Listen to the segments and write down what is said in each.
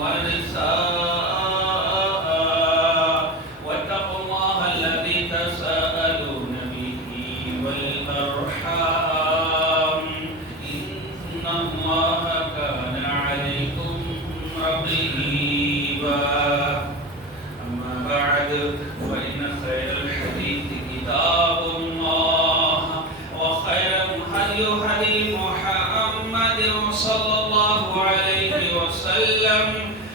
ونساء واتقوا الله الذي تساءلون به والأرحام إن الله كان عليكم رقيبا أما بعد فإن خير الحديث كتاب الله وخير الهدي هدي محمد صلى الله عليه وسلم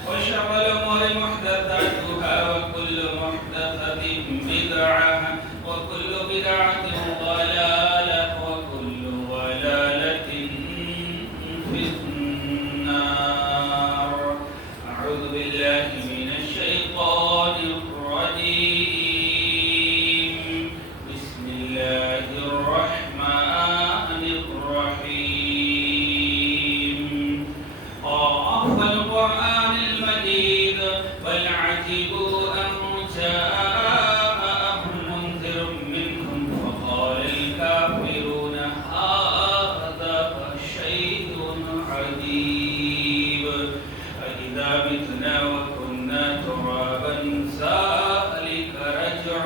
وشر الأمور محدثاتها وكل محدثة بدعة وكل بدعة ضلالة وكل ضلالة في النار. أعوذ بالله من الشيطان الرجيم. بسم الله الرحمن الرحيم. قاف والقرآن المجيد بل عجبوا أن جاءهم منذر منهم فقال الكافرون هذا شيء عجيب أإذا متنا وكنا ترابا ذلك رجع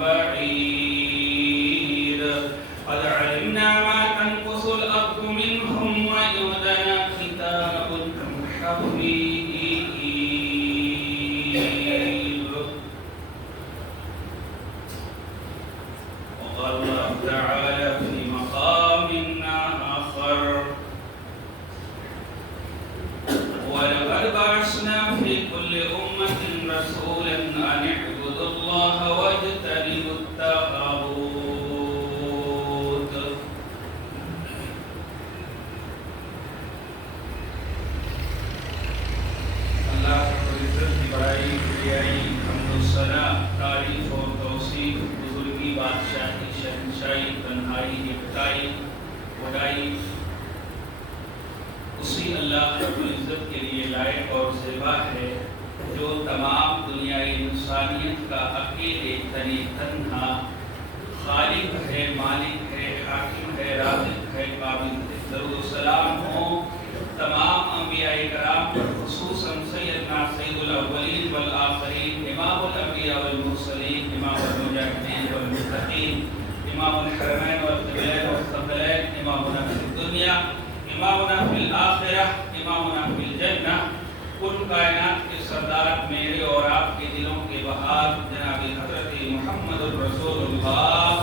بعيد قد علمنا ما تنقص الأرض منهم وعندنا كتاب حفيظ. وقال الله تعالى في مقام آخر ولقد بعثنا في كل أمة رسولا أن اعبدوا الله واجتنبوا الطاغوت. اللہ رب العزت کی بڑائی بڑائی حمد و ثنا تعریف اور توصیف بزرگی بادشاہی شہنشاہی تنہائی یکتائی بڑائی اسی اللہ رب العزت کے لیے لائق اور زیبا ہے جو تمام دنیائی انسانیت کا اکیلے تنہا خالق ہے، مالک ہے، حاکم ہے، رازق ہے، قابل ہے. درود و سلام ہو تمام انبیاء کرام پر، خصوصاً سیدنا سید الاولین والآخرین، امام الانبیاء والمرسلین، امام المجاہدین والمتقین، امام الحرمین والقبلین والثقلین، امامنا فی الدنیا، امامنا فی الآخرہ، امامنا فی الجنہ. کل کائنات کے سردار میرے اور آپ کے دلوں کے بہار جناب حضرت محمد الرسول اللہ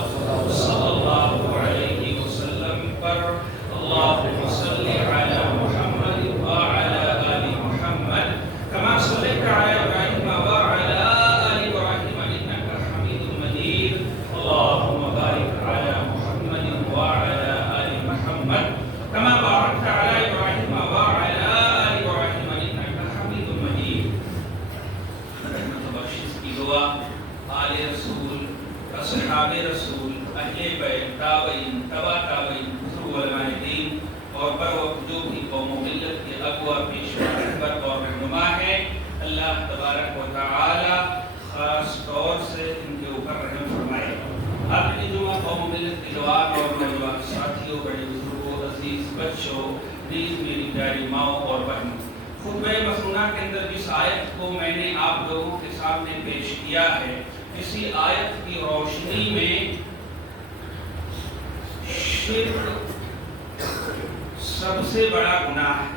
صلی اللہ علیہ وسلم پر اللہم صلی علی محمد وعلی آل محمد کما صلیت علی ابراہیم وعلی آل ابراہیم انک حمید مجید. اللہم بارک علی محمد وعلی آل محمد کما بارکت علی ابراہیم وعلی آل ابراہیم انک حمید مجید. رحمت و بخشش کی دعا آل رسول، اصحاب رسول، اہل بیت، تابعین، تبع تابعین، بزرگ علماء دین اور بر وقت جو بھی قوم و ملت کے اغوا پیشوا رہبر اور رہنما ہے، اللہ تبارک و تعالی خاص طور سے ان کے اوپر رحم فرمائے. آخری جمعہ قوم و ملت کے جوان اور نوجوان ساتھیوں، بڑے بزرگوں، عزیز بچوں، نیز میری پیاری ماؤں اور بہنوں، خطبہ مسنونہ کے اندر جس آیت کو میں نے آپ لوگوں کے سامنے پیش کیا ہے، اسی آیت کی روشنی میں شرک سب سے بڑا گناہ ہے.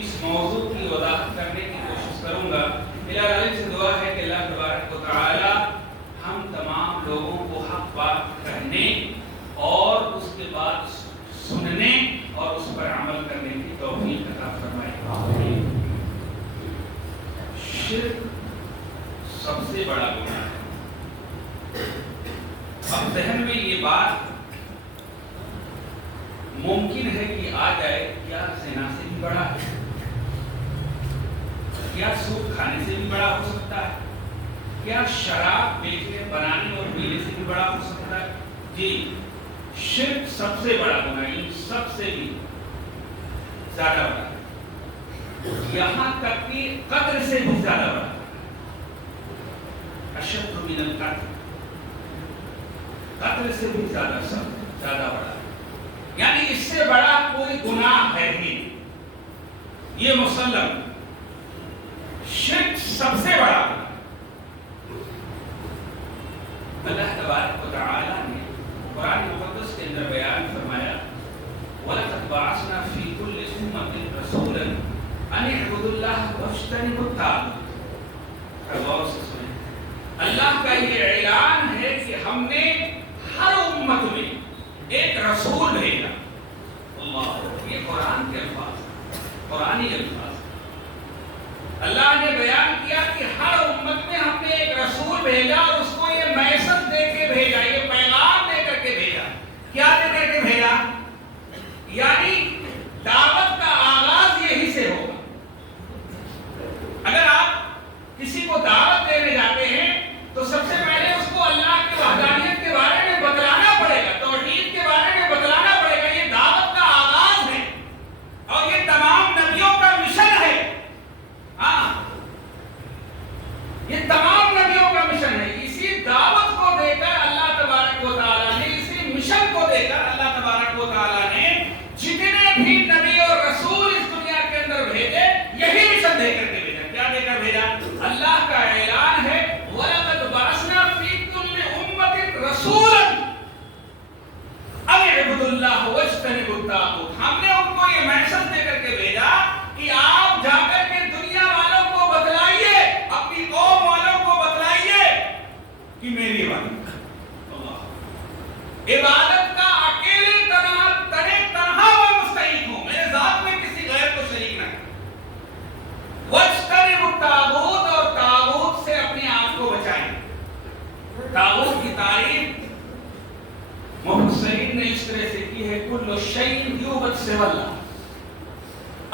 اس موضوع کی وضاحت کرنے کی کوشش کروں گا. الہی سے دعا ہے کہ اللہ تبارک و تعالی ہم تمام لوگوں کو حق بات کہنے اور اس کے بعد سننے اور اس پر عمل کرنے کی توفیق عطا فرمائے. شرک سب سے بڑا گناہ ہے. اب ذہن میں یہ بات ممکن ہے کہ آ جائے، کیا زنا سے بھی بڑا ہے؟ کیا سود کھانے سے بھی بڑا ہو سکتا ہے؟ کیا شراب بیچنے، بنانے اور پینے سے بھی بڑا ہو سکتا ہے؟ جی، شرک سب سے بڑا گناہ، سب سے بھی زیادہ بڑا ہے. یہاں تک کہ قتل سے بھی زیادہ بڑا ہے. اشد من القتل، قتل سے بھی زیادہ بڑا ہے. یعنی اس سے بڑا کوئی گناہ ہے ہی، یہ مسلم. شرک سب سے بڑا گناہ۔ اللہ تبارک و تعالی نے قرآن مقدس کے اندر بیان فرمایا وَلَقَدْ بَعَثْنَا فِي كُلِّ أُمَّةٍ رَسُولًا أَنِ اعْبُدُوا اللَّهَ وَاجْتَنِبُوا الطَّاغُوتَ۔ غور سے سنیں، اللہ کا یہ اعلان ہے کہ ہم نے ہر امت میں ایک رسول بھیجا۔ اللہ، یہ قرآن کے الفاظ، قرآنی الفاظ۔ اللہ نے بیان کیا کہ ہر امت میں ہم نے ایک رسول بھیجا اور اس کو یہ میسج دے کے بھیجا، یہ پیغام دے کر کے بھیجا۔ کیا دے کر کے بھیجا؟ یعنی دعوت کا آغاز یہی سے ہوگا۔ اگر آپ کسی کو دعوت دینے جاتے ہیں تو سب سے پہلے اس کو اللہ کی وحدانیت کے بارے میں بتلانا پڑے گا، توحید کے بارے میں بتلانا پڑے گا۔ یہ دعوت کا آغاز ہے اور یہ تمام نبیوں کا مشن ہے۔ ہاں، یہ تمام نبیوں کا مشن ہے۔ اسی دعوت کو دے کر اللہ تبارک و تعالیٰ نے، اسی مشن کو دے کر اللہ تبارک و تعالیٰ نے جتنے بھی نبی اور رسول اس دنیا کے اندر بھیجے، یہی مشن دے کر کے بھیجا۔ کیا دے کر بھیجا؟ اللہ کا اعلان ہے وَلَقَدْ بَعَثْنَا فِي كُلِّ أُمَّةٍ رَسُولًا أَنِ اعْبُدُوا اللَّهَ وَاجْتَنِبُوا الطَّاغُوتَ۔ ہم نے ان کو یہ میسج دے کر کے بھیجا کہ آپ جا کر کے دنیا والوں کو بتلائیے، اپنی قوم والوں کو بتلائیے کہ میری عبادت، عبادت کا اکیلے تنہا و مستحق ہوں، میرے ذات میں کسی غیر کو شریک نہ کریں۔ وَاجْتَنِبُوا الطَّاغُوتَ، اور طاغوت سے اپنے آپ کو بچائیں۔ طاغوت کی تعریف مفسرین نے اس طرح سے کی ہے کل شیء یعبد سوی اللہ،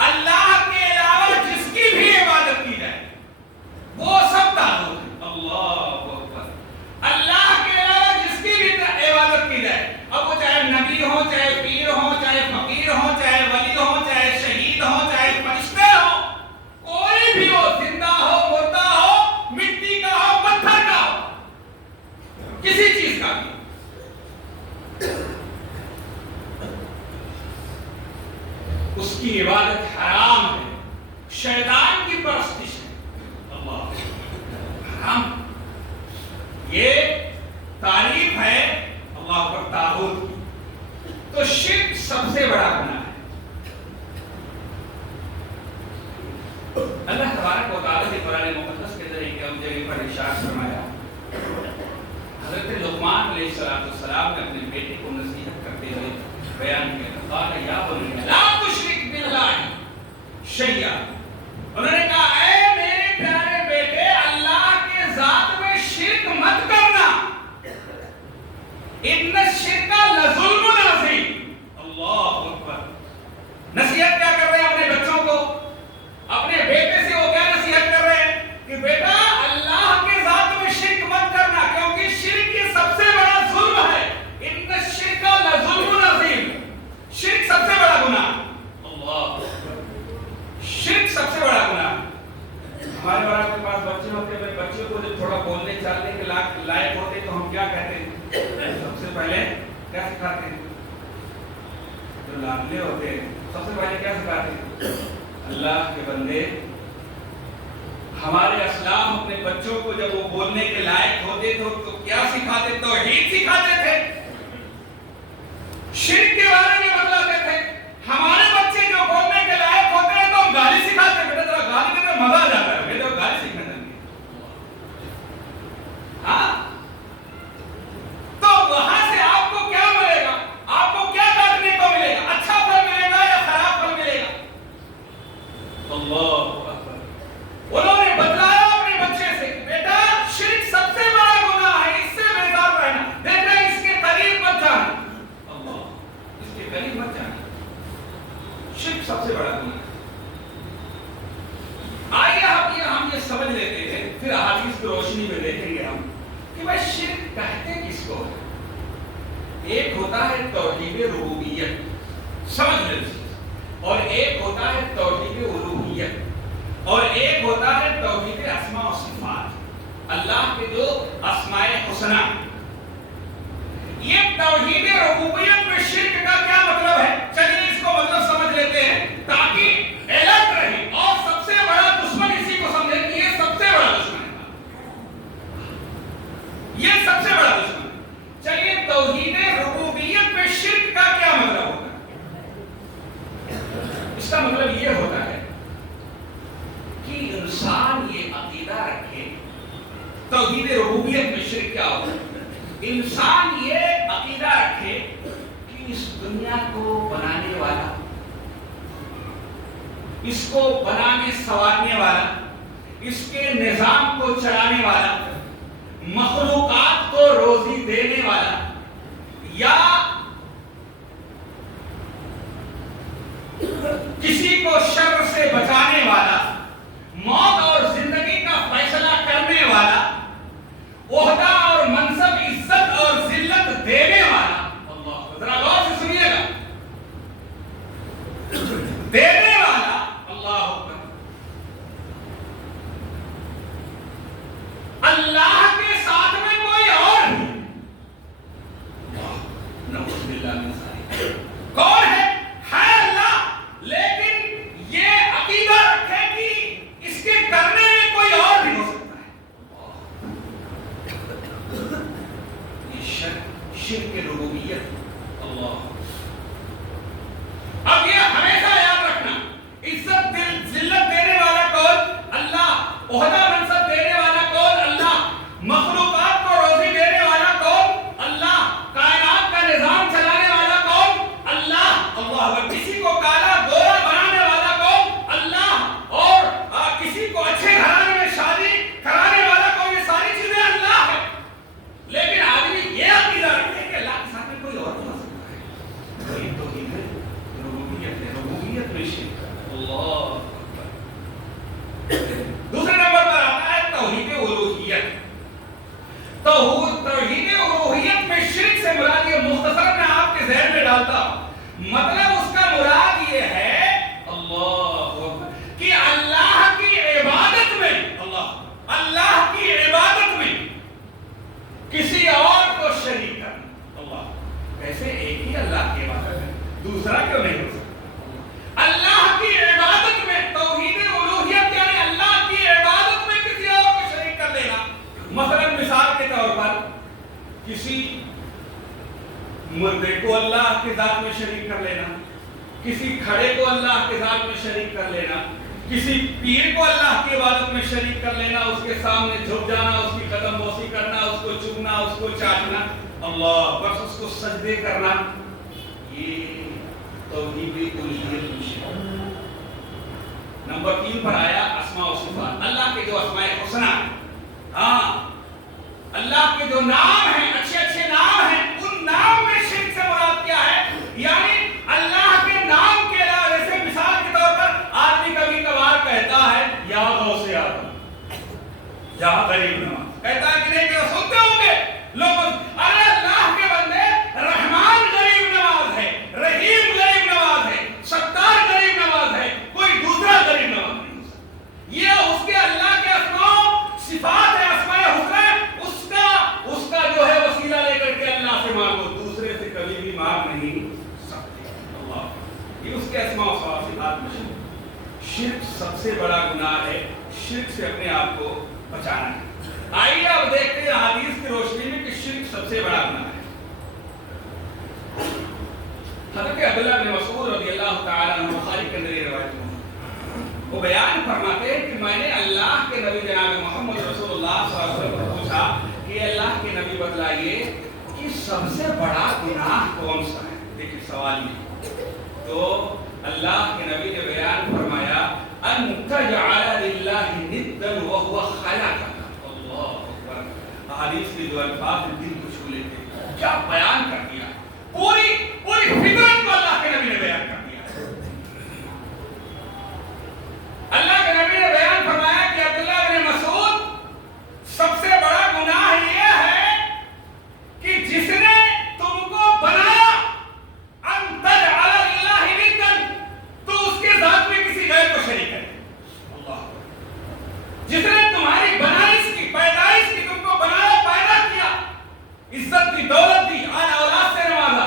اللہ کے علاوہ جس کی بھی عبادت کی جائے وہ سب طاغوت ہے۔ اللہ اکبر، اللہ کے علاوہ جس کی بھی عبادت کی جائے، اب وہ چاہے نبی ہو، چاہے پیر ہو، چاہے فقیر ہو، چاہے ولی ہو، چاہے شہید ہو، چاہے فرشتے ہو، کوئی بھی ہو، زندہ ہو، مردہ ہو، مٹی کا ہو، پتھر کا ہو، کسی چیز کا بھی، اس کی عبادت حرام ہے، شیطان کی پرستش ہے۔ اللہ، حرام۔ یہ تعریف ہے اللہ پر طاغوت کی۔ تو شرک سب سے بڑا گناہ ہے۔ اللہ تبارک و تعالیٰ نے قرآن مقدس کے ذریعے کے جگہ پر ارشاد فرمایا، حضرت لقمان علیہ السلام نے اپنے بیٹے کو نصیحت کرتے ہوئے بیان کیا، قال یا بنی لا تشرک باللہ شیئا۔ انہوں نے کہا اے میرے پیارے بیٹے، اللہ کے ذات میں شرک مت کرنا، ان الشرک لظلم عظیم۔ اللہ اکبر۔ نصیحت کیا کر رہے ہیں اپنے بچوں کو؟ اپنے بیٹے سے وہ کیا نصیحت کر رہے ہیں کہ بیٹا اللہ کے ذات میں شرک مت کرنا، کیونکہ شرک یہ سب سے بڑا ظلم ہے۔ ان الشرک لظلم عظیم، شرک سب سے بڑا گناہ۔ اللہ، شرک سب سے بڑا گناہ۔ ہمارے بڑا کے پاس بچے ہوتے ہیں، بچے کو جب تھوڑا بولنے چالنے کے لائق ہوتے تو ہم کیا کہتے ہیں؟ سب سے پہلے کیا سکھاتے ہیں؟ جو لاڈلے ہوتے ہیں سب سے پہلے کیا سکھاتے ہیں؟ اللہ کے بندے، ہمارے اسلاف اپنے بچوں کو جب وہ بولنے کے لائق ہوتے تو کیا سکھاتے؟ توحید سکھاتے تھے، شرک کے بارے میں بتلاتے تھے۔ ہمارے بچے جو بولنے کے لائق ہوتے ہیں تو ہم گالی سکھاتے ہیں، بیٹا ذرا گالی دیتے مزہ آ جاتا ہے، بیٹا گالی سیکھنا چاہیے۔ ہاں، تو وہاں سے آپ کو کیا ملے گا؟ آپ کو کیا کاٹنے کو ملے گا؟ اچھا پھل ملے گا یا خراب پھل ملے گا؟ اللہ اکبر۔ انہوں نے بتلایا اپنے بچے سے کہ بیٹا شرک سب سے بڑا گناہ ہے، اس سے بیزار رہنا، بیٹا اس کے قریب مت جانا۔ اللہ، اس کے قریب مت جانا، شرک سب سے بڑا گناہ ہے۔ آئیے ہم یہ سمجھ لیتے ہیں، پھر احادیث کی روشنی میں دیکھیں گے ہم کہ بھائی شرک کہتے کس کو ہے؟ ایک ہوتا ہے توحید ربوبیت، سمجھ لیں، اور ایک ہوتا ہے توحید الوہیت، اور ایک ہوتا ہے توحید اسماء و صفات، اللہ کے جو اسماء حسنہ۔ یہ توحید ربوبیت میں شرک کا کیا مطلب ہے؟ چلیے اس کو مطلب سمجھ لیتے ہیں تاکہ الرٹ رہے، اور سب سے بڑا دشمن اسی کو سمجھے کہ انسان یہ عقیدہ رکھے توحید ربوبیت میں شرک کیا ہوتا ہے، انسان یہ عقیدہ رکھے کہ اس دنیا کو بنانے والا، اس کو بنانے سنوارنے والا، اس کے نظام کو چلانے والا، مخلوقات کو روزی دینے والا، یا کسی کو شر سے بچانے والا، موت اور زندگی کا فیصلہ کرنے والا، عہدہ اور منصب، عزت اور ذلت دینے والا، اللہ ذرا غور سے سنیے گا، دینے والا، اللہ اکبر، اللہ کے ساتھ میں کوئی اور نہیں، نعوذ باللہ من ذالک، کون ہے اللہ، لیکن یہ عقیدہ رکھے کہ اس کے کرنے میں کوئی اور نہیں ہو سکتا ہے، یہ شرک ربوبیت، اللہ۔ اب یہ ہمیشہ یاد رکھنا، عزت ذلت دینے والا کون؟ اللہ، عہدہ منصب دینے والا کون؟ اللہ، مخلوقات کو روزی دینے والا کون؟ اللہ، کائنات کا نظام چلانے والا کون؟ اللہ، اللہ، کسی کو کالا گورا بنانے والا کون؟ اللہ، اور کسی کو اچھے گھرانے میں شادی کرانے والا کون؟ یہ ساری چیزیں اللہ ہے، لیکن آدمی یہ عقیدہ رکھے کہ اللہ کے ساتھ میں کوئی اور نہیں ہو سکتا ہے، وہی توحید ہے، ربوبیت ہے، ربوبیت میں شرک، اللہ اکبر۔ دوسرے نمبر پر آتا ہے توحید الوہیت۔ توحید الوہیت میں شرک سے مراد، یہ مختصر میں آپ کے ذہن میں ڈالتا ہوں، مطلب اس کا مراد یہ ہے اللہ کہ اللہ کی عبادت میں، اللہ کی عبادت میں کسی اور کو شریک کرنا، اللہ، کیسے؟ ایک ہی اللہ کی عبادت ہے، دوسرا کیوں نہیں ہو سکتا؟ اللہ کی عبادت میں توحید الوہیت یعنی اللہ کی عبادت میں کسی اور کو شریک کر دینا۔ مثلا مثال کے طور پر کسی مردے کو اللہ کے ذات میں شریک کر لینا، کسی کھڑے کو اللہ کے ذات میں شریک کر لینا، کسی پیر کو اللہ کی عبادت میں شریک کر لینا، اس کے سامنے جھک جانا، اس کی قدم بوسی کرنا، اس کو چومنا، اس کو چاٹنا، اللہ، بس اس کو سجدے کرنا، یہ توحید الوہیت میں شرک۔ نمبر 3 پر آیا اسماء و صفات، اللہ کے جو اسماء حسنہ ہیں، ہاں اللہ کے جو نام ہیں، اچھے اچھے نام ہیں، ان نام میں شرک سے مراد کیا ہے؟ یعنی اللہ کے نام کے علاوہ، جیسے مثال کے طور پر آدمی کبھی کبھار کہتا ہے یا غوث اعظم، یا غریب نواز، کہتا ہے کہ نہیں، کہ سنتے ہوں گے لوگ، ارے اللہ کے بندے، رحمان غریب نواز ہے، رحیم غریب نواز ہے، ستار غریب نواز ہے، کوئی دوسرا غریب نواز نہیں ہو سکتا۔ یہ اس کے اللہ کے اسماء صفات ہے، اسماء حسنہ، اس کا جو ہے وسیلہ لے کر کے اللہ سے مانگو، دوسرے سے کبھی بھی مانگ نہیں سکتے، اللہ، یہ اس کے اسماء و صفات میں شرک سب سے بڑا گناہ ہے، شرک سے اپنے آپ کو بچانا ہے۔ آئیے اب دیکھتے ہیں حدیث کی روشنی میں کہ شرک سب سے بڑا گناہ ہے۔ حضرت عبداللہ بن مسعود رضی اللہ تعالیٰ عنہ، بخاری کے اندر یہ روایت ہے، وہ بیان فرماتے ہیں کہ میں نے اللہ کے نبی جناب محمد رسول اللہ صلی اللہ علیہ وسلم کو پوچھا کہ اللہ کے نبی بتلائیے کہ سب سے بڑا گناہ کون سا ہے؟ دیکھیں سوال یہ، تو اللہ کے نبی نے بیان فرمایا ان تجعل للہ ندا وهو خلقک، اللہ اکبر۔ حدیث کے جو الفاظ دل کو چھو لیتے ہیں، کیا بیان کر دیا، پوری فطرت کو اللہ کے نبی نے بیان کر دیا۔ اللہ کے نبی نے بیان فرمایا کہ عبداللہ بن مسعود، سب سے بڑا گناہ یہ ہے کہ جس نے تم کو بنایا، ان تجعل للہ ندا، تو اس کے ذات میں کسی غیر کو شریک کرے، اللہ، جس نے تمہاری بنائش کی، پیدائش کی، تم کو بنایا، پیدا کیا، عزت دی، دولت دی، اولاد سے نوازا،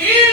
3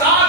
7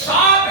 7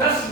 10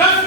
10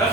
10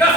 10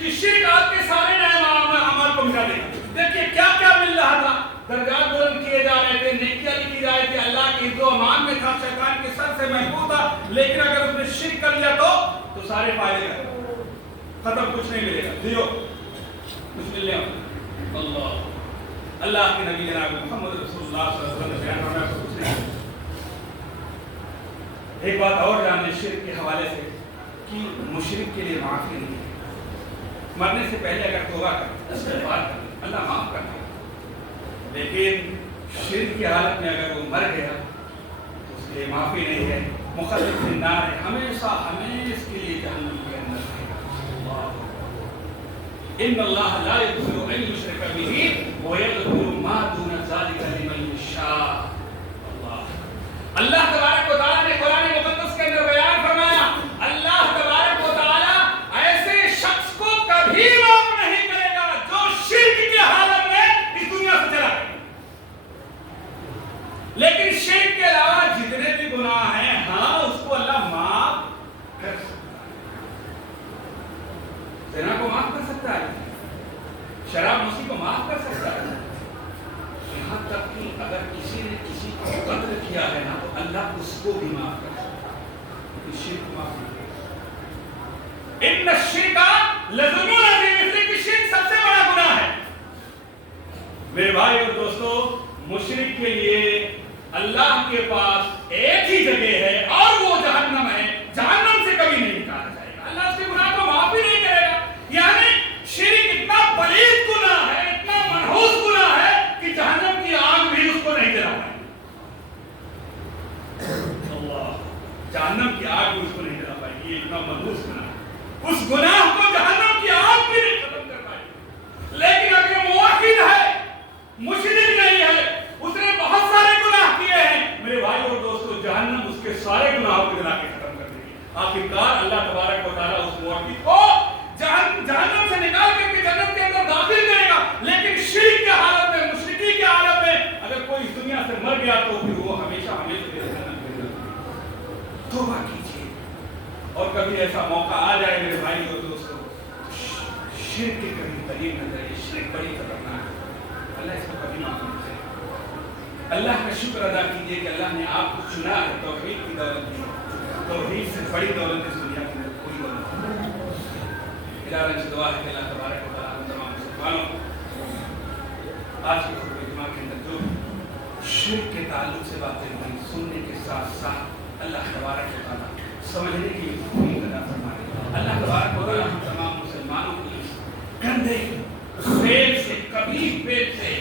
کہ شرک آپ کے سارے نئے اعمال کو مٹا دے گا. دیکھیے کیا کیا مل رہا تھا. درجات بلند کیے جا رہے تھے, نیکیاں لکھی جا رہی تھی, اللہ کی عزت و امان میں تھا, شیطان کے سر سے محفوظ تھا. لیکن اگر اس نے شرک کر لیا تو سارے فائدے ختم, کچھ نہیں ملے گا, زیرو, کچھ ملنے والا. اللہ کے نبی جناب محمد رسول اللہ صلی اللہ علیہ وسلم نے بیان فرمایا کچھ نہیں. ایک بات اور جان لیں شرک کے حوالے سے کہ مشرک کے لیے معافی نہیں ہے. مرنے سے پہلے اگر توبہ کرے, استغفار کرے, اللہ معاف کر دے. لیکن شرک کی حالت میں اگر وہ مر گیا تو اس کے لیے معافی نہیں ہے, مخلد فی النار ہے, ہمیشہ ہمیشہ اس کے لیے جہنم کے اندر رہے گا. ان اللہ لا یغفر ان یشرک بہ ویغفر ما دون ذلک لمن یشاء. اللہ تبارک و تعالیٰ نے قرآن مقدس کے اندر بیان فرمایا, اللہ تبارک و تعالیٰ ایسے شخص کو کبھی معاف نہیں کرے گا جو شرک کی حالت میں اس دنیا سے چلا گیا. لیکن شرک کے علاوہ جتنے بھی گناہ ہیں, ہاں اس کو اللہ معاف کر سکتا ہے. زنا کو معاف کر سکتا ہے, شراب نوشی کو معاف کر سکتا ہے, یہاں تک کہ اگر کسی نے کسی کو قتل کیا ہے نا تو اللہ اس کو بھی معاف کر سکتا ہے, لیکن شرک معاف نہیں کرتا. ان الشرک لظلم عظیم, اس لیے کہ شرک سب سے بڑا گناہ ہے. میرے بھائی اور دوستو, مشرک کے لیے اللہ کے پاس ایک ہی جگہ ہے اور وہ جہنم ہے. جہنم سے کبھی نہیں نکالا جائے گا, اللہ اس کے گناہ کو معاف ہی نہیں کرے گا. یعنی شرک اتنا پلید گناہ ہے, اتنا منحوس گناہ ہے کہ جہنم کی آگ بھی اس کو نہیں جلا پائے گی. اللہ, جہنم کی آگ بھی اس کو نہیں جلا پائے گی. یہ اتنا منحوس گناہ ہے, اس گناہ کو جہنم کی آگ بھی نہیں ختم کر پائے گی. لیکن اگر موحد ہے, مشرک نہیں ہے, اس نے بہت سارے گناہ کیے ہیں, میرے بھائی اور دوستو, جہنم اس کے سارے گناہوں کو جلا کے ختم کر دے گی. آخرکار اللہ تبارک و تعالیٰ اس موحد کو جہنم سے نکال کر کے جنت کے اندر داخل کرے گا. لیکن شرک کی حالت میں, مشرکی کی حالت میں اگر کوئی اس دنیا سے مر گیا تو پھر وہ ہمیشہ ہمیشہ کے لیے جنت میں جائے گا. توبہ کیجیے, اور کبھی ایسا موقع آ جائے میرے بھائی اور دوستو, شرک کے کبھی قریب نہ جائیے. شرک بڑی خطرناک ہے, اللہ اس کو کبھی معاف نہیں کرے. اللہ کا شکر ادا کیجیے کہ اللہ نے آپ کو چنا ہے, توحید کی دولت دی. توحید سے بڑی دولت اس دنیا کے اندر کوئی دولت نہیں. ادارہ سے دعا ہے کہ اللہ تبارک و تعالیٰ ہم تمام مسلمانوں آج کے خطبہ جمعہ کے اندر جو شرک کے تعلق سے باتیں ہوئی, سننے کے ساتھ ساتھ اللہ تبارک و تعالیٰ سمجھنے کی توفیق عطا فرمائے. اللہ تبارک و تعالیٰ ہم تمام مسلمانوں کی گندے فعل سے, کبھی فعل سے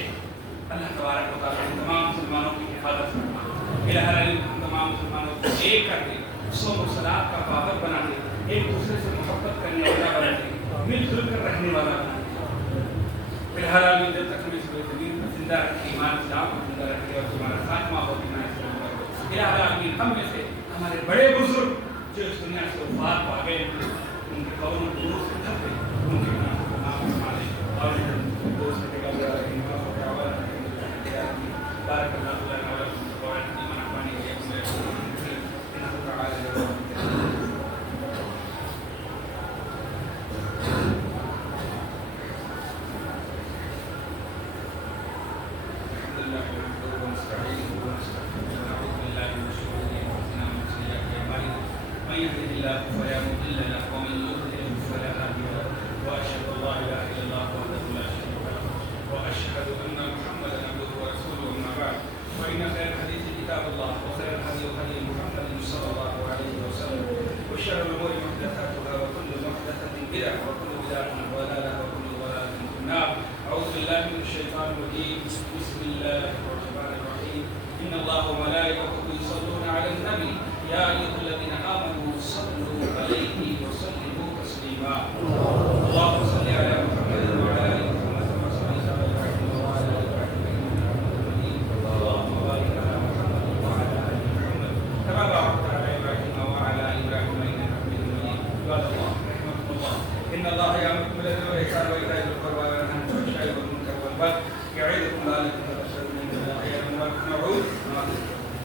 اللہ تبارک و تعالیٰ ہم تمام مسلمانوں کی حفاظت فرمائے. الہ العالمین ہم تمام مسلمانوں کو ایک کر دے, صوم و صلات کا پابند بنا دے, ایک دوسرے سے محبت کرنے والا بنا دے, مل جل کر رہنے والا بنا دے. الہ العالمین جب تک ہمیں سورہ زمین پر زندہ رکھے, ایمان اسلام کو زندہ رکھے اور تمہارا خاتمہ ہو بنا اسلام پر. الہ العالمین ہم میں سے ہمارے بڑے بزرگ جو اس دنیا سے وفات پا گئے, ان کے قبروں کو نور سے ڈھک دے, ان کے گناہوں کو معاف فرما دے, اور دوست کے قبر رحیم و بارک اللہ لنا ولکم فی القرآن ونفعني وإياكم إنه تعالى جواد كريم. الحمد لله نحمده ونستعينه ونستغفره ونعوذ بالله من شرور أنفسنا ومن سيئات أعمالنا, من يهده الله فلا مضل له ومن يضلل فلا هادي له, وأشهد أن لا إله إلا الله وحده لا شريك له, وأشهد أن محمدا عبده ورسوله. أما بعد, فإن خير الحديث كتاب الله, وخير الهدي هدي محمد صلى الله عليه وسلم, وشر الأمور محدثاتها, وكل محدثة بدعة, وكل بدعة ضلالة, وكل ضلالة في النار. أعوذ بالله من الشيطان الرجيم. بسم الله الرحمن الرحيم. إن الله وملائكته يصلون على النبي يا أيها